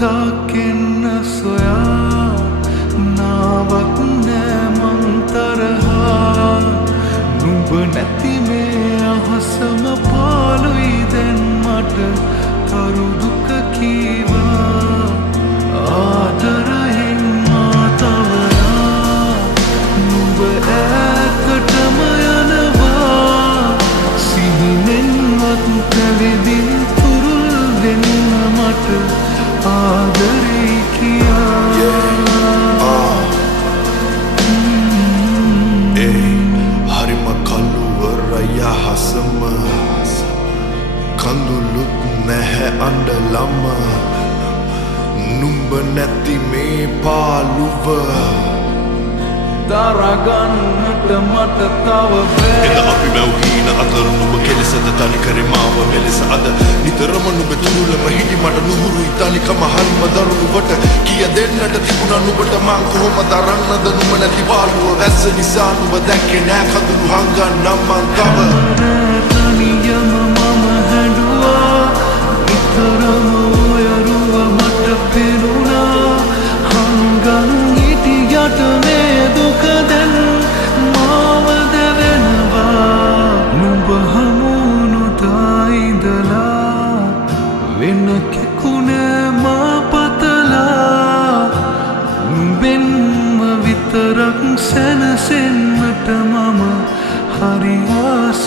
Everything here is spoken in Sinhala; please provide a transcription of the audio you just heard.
මොහොතකින් සොයා නාවක් නෑ මං තරහා නුඹ නැති මේ අහසම පාළුයි දැන් මට කරු දුක කීවා ආදරයෙන් මා තවරා නුඹ ඈතටම යනවා සිහිනෙන්වත් පැවිදින් තුරුල් වෙන්න මට ආදරේ කියා හරිම කළුවරය හසම කඳුළුත් නැහැ අඬලම නුඹ නැති මේ පාළුව දරගන්නට මට තව බෑ එද අපි මැව්හීන අතර නුඹ කෙලෙසද තනිකරේ මාව මෙලෙස අද නිතරම නුඹ තුරුලම හිටි මට නුහුරුයි තනිකම හරිම දරුණුවට කිය දෙන්නට තිබුණා නුඹට මං කොහොමද අරන්නද නුඹ නැති පාළුව වැස්ස නිසා නුඹ දැක්කේ නෑ කඳුළු හංගන්නම් මං තව තනියම මම හැඬුවා නිතරම ඔය රුව මට පෙනුණා හංගන් හිටියට මේ දුක දැන් මාව දැවෙනවා නුඹ හමුණු තායිදලා වෙන කෙකුනේ මා පතලා නුඹෙන්ම විතරක් සැනසෙන්නට මම හරි ආස